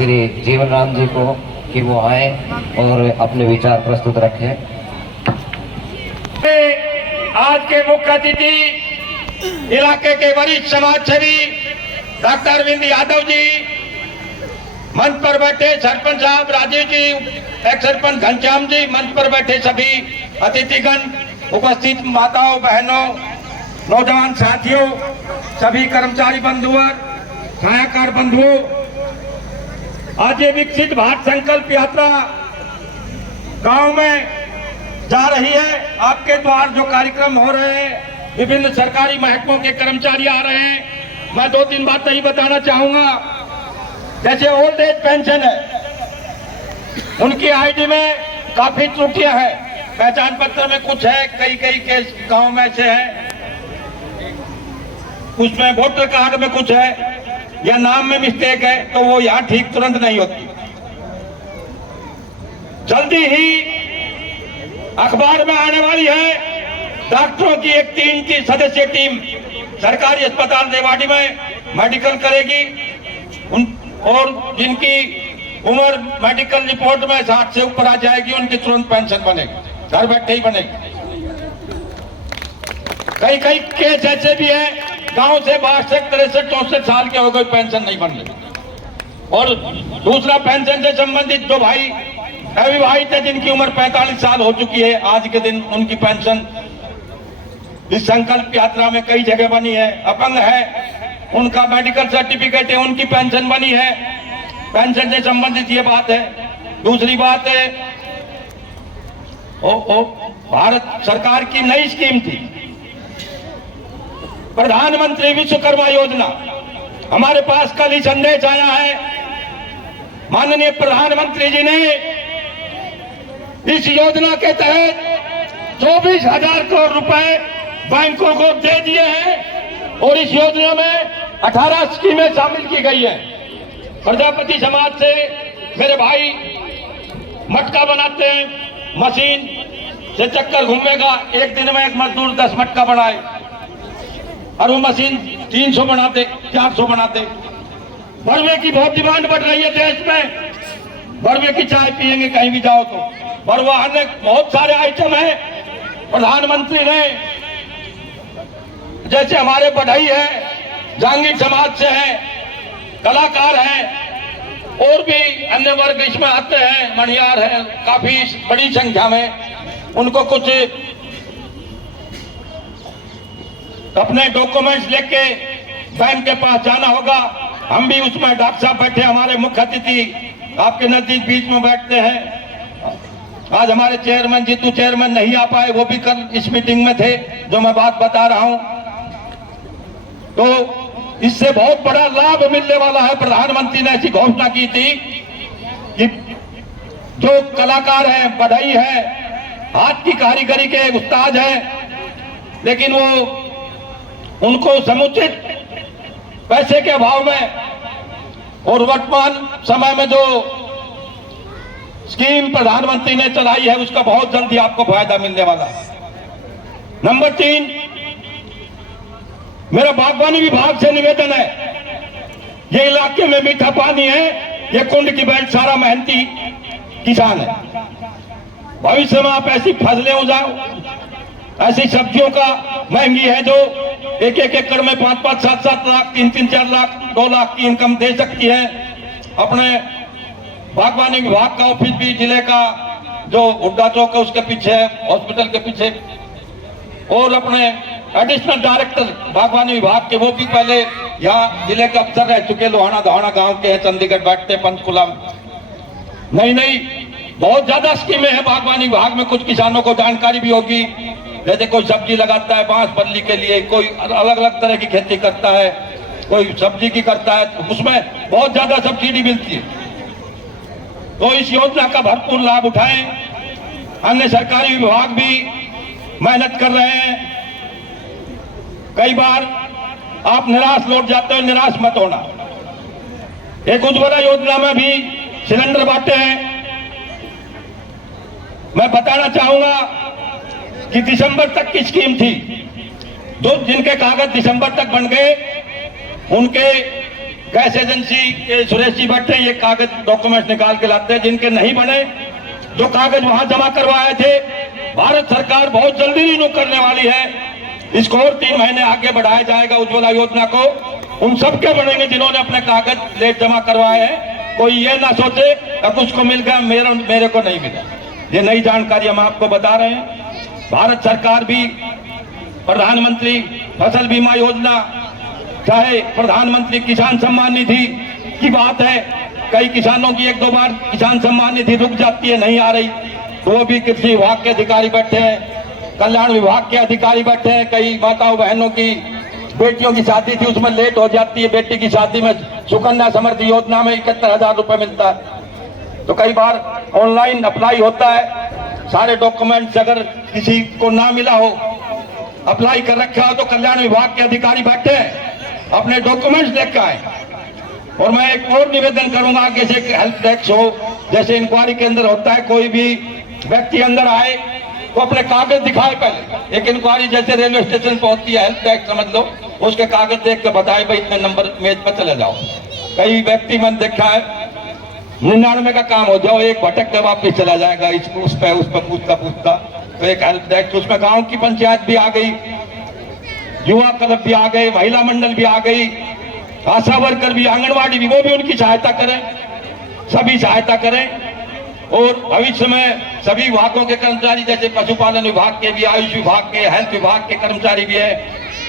श्री जीवन राम जी को कि वो आए और अपने विचार प्रस्तुत रखें। आज के मुख्य अतिथि इलाके के वरिष्ठ समाजसेवी डॉक्टर अरविंद यादव जी, मंच पर बैठे सरपंच साहब राजीव जी, एक्स सरपंच घनश्याम जी, मंच पर बैठे सभी अतिथिगण, उपस्थित माताओं बहनों, नौजवान साथियों, सभी कर्मचारी बंधुओं, छायाकार बंधुओं, आज ये विकसित भारत संकल्प यात्रा गांव में जा रही है। आपके द्वार जो कार्यक्रम हो रहे हैं, विभिन्न सरकारी महकमों के कर्मचारी आ रहे हैं। मैं 2-3 बातें ही बताना चाहूंगा। जैसे ओल्ड एज पेंशन है, उनकी आईडी में काफी त्रुटियां हैं। पहचान पत्र में कुछ है, कई केस गांव में से है, उसमें वोटर कार्ड में कुछ है या नाम में मिस्टेक है, तो वो यहाँ ठीक तुरंत नहीं होती। जल्दी ही अखबार में आने वाली है डॉक्टरों की एक 3 की सदस्यीय टीम सरकारी अस्पताल रेवाड़ी में मेडिकल करेगी। और जिनकी उम्र मेडिकल रिपोर्ट में 60 से ऊपर आ जाएगी, उनकी तुरंत पेंशन बनेगी, घर बैठे ही बनेगी। कई केस ऐसे भी हैं, गांव से 62, 63, 64 साल के हो गए, पेंशन नहीं बन रही। और दूसरा, पेंशन से संबंधित जो भाई अविवाहित है, जिनकी उम्र 45 साल हो चुकी है, आज के दिन उनकी पेंशन इस संकल्प यात्रा में कई जगह बनी है। अपंग है, उनका मेडिकल सर्टिफिकेट है, उनकी पेंशन बनी है। पेंशन से संबंधित ये बात है। दूसरी बात है, भारत सरकार की नई स्कीम थी प्रधानमंत्री विश्वकर्मा योजना। हमारे पास कल ही संदेश आया है, माननीय प्रधानमंत्री जी ने इस योजना के तहत 24,000 करोड़ रुपए बैंकों को दे दिए हैं और इस योजना में 18 स्कीमें शामिल की गई है। प्रजापति समाज से मेरे भाई मटका बनाते हैं, मशीन से चक्कर घूमेगा, एक दिन में एक मजदूर 10 मटका बनाए और वो मशीन 300 बनाते, 400 बनाते। बड़वे की बहुत डिमांड बढ़ रही है देश में, बड़वे की चाय पिएंगे कहीं भी जाओ तो। बड़वा अन्य बहुत सारे आइटम है। प्रधानमंत्री ने, जैसे हमारे बढ़ई है, जांगीर समाज से है, कलाकार हैं, और भी अन्य वर्ग इसमें आते हैं, मणियार है, काफी बड़ी संख्या में। उनको कुछ अपने डॉक्यूमेंट्स लेके बैंक के पास जाना होगा। हम भी उसमें, डॉक्टर साहब बैठे, हमारे मुख्य अतिथि आपके नजदीक बीच में बैठते हैं। आज हमारे चेयरमैन जीतू चेयरमैन नहीं आ पाए, वो भी कल इस मीटिंग में थे जो मैं बात बता रहा हूं। तो इससे बहुत बड़ा लाभ मिलने वाला है। प्रधानमंत्री ने ऐसी घोषणा की थी कि जो कलाकार हैं, बढ़ई है, हाथ की कारीगरी के उस्ताद हैं, लेकिन वो उनको समुचित पैसे के अभाव में और वर्तमान समय में जो स्कीम प्रधानमंत्री ने चलाई है, उसका बहुत जल्दी आपको फायदा मिलने वाला है। नंबर 3, मेरा बागवानी विभाग से निवेदन है, ये इलाके में मीठा पानी है, ये कुंड की बेल्ट सारा मेहनती किसान है। भविष्य में आप ऐसी फसलें उगाओ, ऐसी सब्जियों का महंगी है जो 1-1 एकड़ में 5-5, 7-7 लाख, 3-3, 4 लाख, 2 लाख की इनकम दे सकती है। अपने बागवानी विभाग का ऑफिस भी जिले का जो हुड्डा चौक है उसके पीछे है, हॉस्पिटल के पीछे। और अपने एडिशनल डायरेक्टर बागवानी विभाग के, वो भी पहले यहाँ जिले के अफसर रह चुके, लोहाना दहाना गांव के हैं, चंडीगढ़ बैठते, पंचकुला। नहीं, बहुत ज्यादा स्कीमें हैं बागवानी विभाग में। कुछ किसानों को जानकारी भी होगी, जैसे कोई सब्जी लगाता है बांस बल्ली के लिए, कोई अलग अलग तरह की खेती करता है, कोई सब्जी की करता है, उसमें बहुत ज्यादा सब्सिडी मिलती है। तो इस योजना का भरपूर लाभ उठाएं। अन्य सरकारी विभाग भी मेहनत कर रहे हैं। कई बार आप निराश लौट जाते हो, निराश मत होना। एक उज्ज्वला योजना में भी सिलेंडर बांटे हैं। मैं बताना चाहूंगा कि दिसंबर तक की स्कीम थी, जो जिनके कागज दिसंबर तक बन गए, उनके गैस एजेंसी के सुरेश जी बैठे ये कागज डॉक्यूमेंट निकाल के लाते हैं, जिनके नहीं बने, जो कागज वहां जमा करवाए थे, भारत सरकार बहुत जल्दी रिन्यू करने वाली है। इसको और 3 महीने आगे बढ़ाया जाएगा उज्ज्वला योजना को। उन सबके बनेंगे जिन्होंने अपने कागज लेट जमा करवाए हैं। कोई ये ना सोचे अब उसको मिल गया, मेरे को नहीं मिला। ये नई जानकारी हम आपको बता रहे हैं। भारत सरकार भी प्रधानमंत्री फसल बीमा योजना, चाहे प्रधानमंत्री किसान सम्मान निधि की बात है, कई किसानों की 1-2 बार किसान सम्मान निधि रुक जाती है, नहीं आ रही, तो वो भी कृषि विभाग के अधिकारी बैठे हैं, कल्याण विभाग के अधिकारी बैठे हैं। कई माताओं बहनों की बेटियों की शादी थी, उसमें लेट हो जाती है। बेटी की शादी में सुकन्या समृद्धि योजना में 71,000 रुपए मिलता है, तो कई बार ऑनलाइन अप्लाई होता है। सारे डॉक्यूमेंट्स अगर किसी को ना मिला हो, अप्लाई कर रखा हो, तो कल्याण विभाग के अधिकारी बैठे हैं, अपने डॉक्यूमेंट्स लेकर आए। और मैं एक और निवेदन करूंगा, जैसे हेल्प डेस्क हो, जैसे इंक्वायरी के अंदर होता है, कोई भी व्यक्ति अंदर आए तो अपने कागज दिखाए पहले। एक इंक्वायरी जैसे रेलवे स्टेशन पर होती है, हेल्प डेस्क समझ लो, उसके कागज देख के बताए भाई इतने नंबर मेज पर चले जाओ। कई व्यक्ति मैंने देखा है 99 का काम हो जाओ, एक भटक के वापिस चला जाएगा, उस पर पूछता। तो एक हेल्प डेस्क, उसमें गाँव की पंचायत भी आ गई, युवा क्लब भी आ गए, महिला मंडल भी आ गई, आशा वर्कर भी, आंगनवाड़ी भी, वो भी उनकी सहायता करें, सभी सहायता करें। और भविष्य में सभी विभागों के कर्मचारी, जैसे पशुपालन विभाग के भी, आयुष विभाग के, हेल्थ विभाग के कर्मचारी भी है,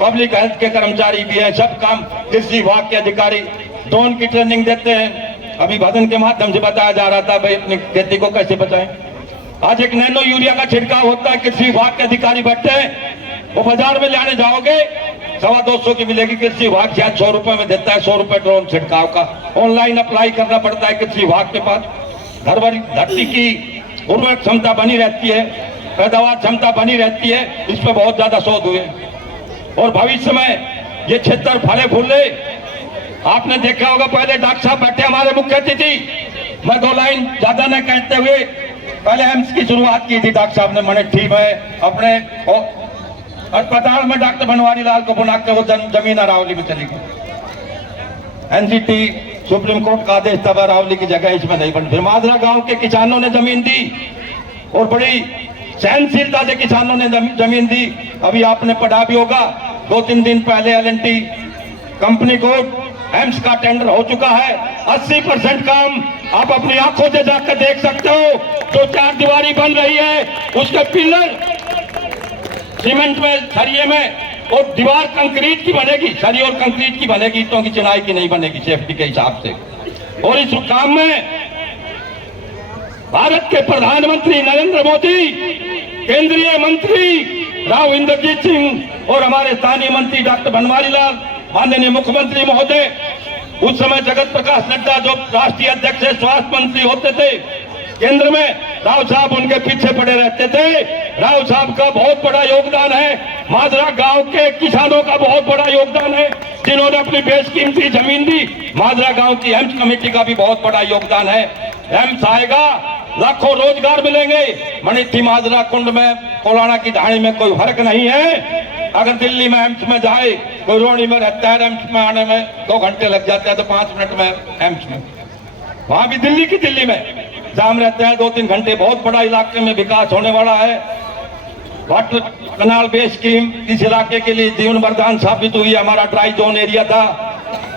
पब्लिक हेल्थ के कर्मचारी भी है, सब काम कृषि विभाग के अधिकारी ड्रोन की ट्रेनिंग देते हैं। अभी भजन के माध्यम से बताया जा रहा था भाई अपनी खेती को कैसे बचाएं। आज एक नैनो यूरिया का छिड़काव होता है, कृषि विभाग के अधिकारी बैठे हैं, वो बाजार में लाने जाओगे 250 की मिलेगी, कृषि विभाग शायद 100 रुपए में देता है, 100 रुपए ड्रोन छिड़काव का। ऑनलाइन अप्लाई करना पड़ता है कृषि विभाग के पास। धरती की उर्वरक क्षमता बनी रहती है, पैदावार क्षमता बनी रहती है, इस पर बहुत ज्यादा शोध हुए। और भविष्य में ये क्षेत्र फले फूले। आपने देखा होगा पहले डॉक्टर साहब बैठे हमारे मुख्य अतिथि, मैं 2 लाइन ज्यादा न कहते हुए पहले एम्स की शुरुआत की थी डॉक्टर साहब ने मनेठी में, अपने अस्पताल में डॉक्टर बनवारी लाल को बुला के वो जमीन अरावली में चली गई। एनजीटी सुप्रीम कोर्ट का आदेश तब अरावली की जगह इसमें नहीं बनी। फिर माजरा गांव के किसानों ने जमीन दी और बड़ी सहनशीलता से किसानों ने जमीन दी। अभी आपने पढ़ा भी होगा, 2-3 दिन पहले एलएनटी कंपनी को एम्स का टेंडर हो चुका है। 80% काम आप अपनी आंखों से जाकर देख सकते हो। जो 4 दीवारी बन रही है, उसके पिलर सीमेंट में, सरिये में, और दीवार कंक्रीट की बनेगी, सरिये और कंक्रीट की बनेगी, ईंटों की चिनाई की नहीं बनेगी सेफ्टी के हिसाब से। और इस काम में भारत के प्रधानमंत्री नरेंद्र मोदी, केंद्रीय मंत्री राव इंद्रजीत सिंह और हमारे स्थानीय मंत्री डॉक्टर बनवारी लाल, माननीय मुख्यमंत्री महोदय, उस समय जगत प्रकाश नड्डा जो राष्ट्रीय अध्यक्ष स्वास्थ्य मंत्री होते थे केंद्र में, राव साहब उनके पीछे पड़े रहते थे। राव साहब का बहुत बड़ा योगदान है, माजरा गांव के किसानों का बहुत बड़ा योगदान है, जिन्होंने अपनी बेशकीमती जमीन दी। माजरा गांव की एम्स कमेटी का भी बहुत बड़ा योगदान है। एम्स आएगा, लाखों रोजगार मिलेंगे। मनेठी, माजरा, कुंड में, कोलाना की ढाणी में कोई फर्क नहीं है। अगर दिल्ली में एम्स में जाए, कोई रोहनी में रहता है, एम्स में आने में 2 घंटे लग जाते हैं, तो 5 मिनट में एम्स में, वहां भी दिल्ली में जाम रहते हैं 2-3 घंटे। बहुत बड़ा इलाके में विकास होने वाला है। वाटर कनाल बेस स्कीम इस इलाके के लिए जीवन वरदान साबित हुई है। हमारा ड्राई जोन एरिया था,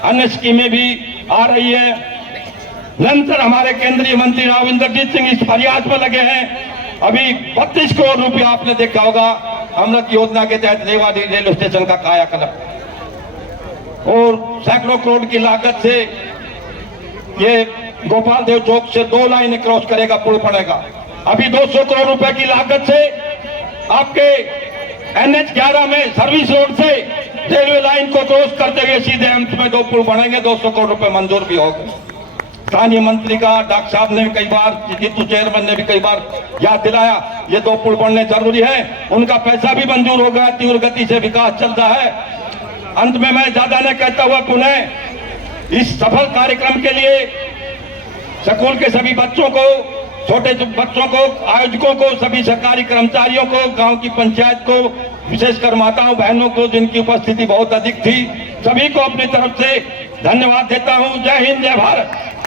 अन्य स्कीमें भी आ रही है। निरंतर हमारे केंद्रीय मंत्री राव इंद्रजीत सिंह इस प्रयास में लगे हैं। अभी 32 करोड़ रुपया आपने देखा होगा अमृत योजना के तहत रेवाड़ी रेलवे स्टेशन का कायाकल्प, और सैकड़ों करोड़ की लागत से ये गोपाल देव चौक से 2 लाइन क्रॉस करेगा, पुल बनेगा। अभी 200 करोड़ रुपए की लागत से आपके NH 11 में सर्विस रोड से रेलवे लाइन को क्रॉस करते हुए सीधे एम्स में 2 पुल बनेंगे। 200 करोड़ रुपए मंजूर भी हो गए। स्थानीय मंत्री का डॉक्टर साहब ने भी कई बार, जीतू चेयरमैन ने भी कई बार याद दिलाया, ये 2 पुल बनने जरूरी है। उनका पैसा भी मंजूर हो गया, तीव्र गति से विकास चल रहा है। अंत में मैं ज्यादा न कहता हुआ पुनः इस सफल कार्यक्रम के लिए स्कूल के सभी बच्चों को, छोटे बच्चों को, आयोजकों को, सभी सरकारी कर्मचारियों को, गांव की पंचायत को, विशेषकर माताओं बहनों को जिनकी उपस्थिति बहुत अधिक थी, सभी को अपनी तरफ से धन्यवाद देता हूं। जय हिंद, जय भारत।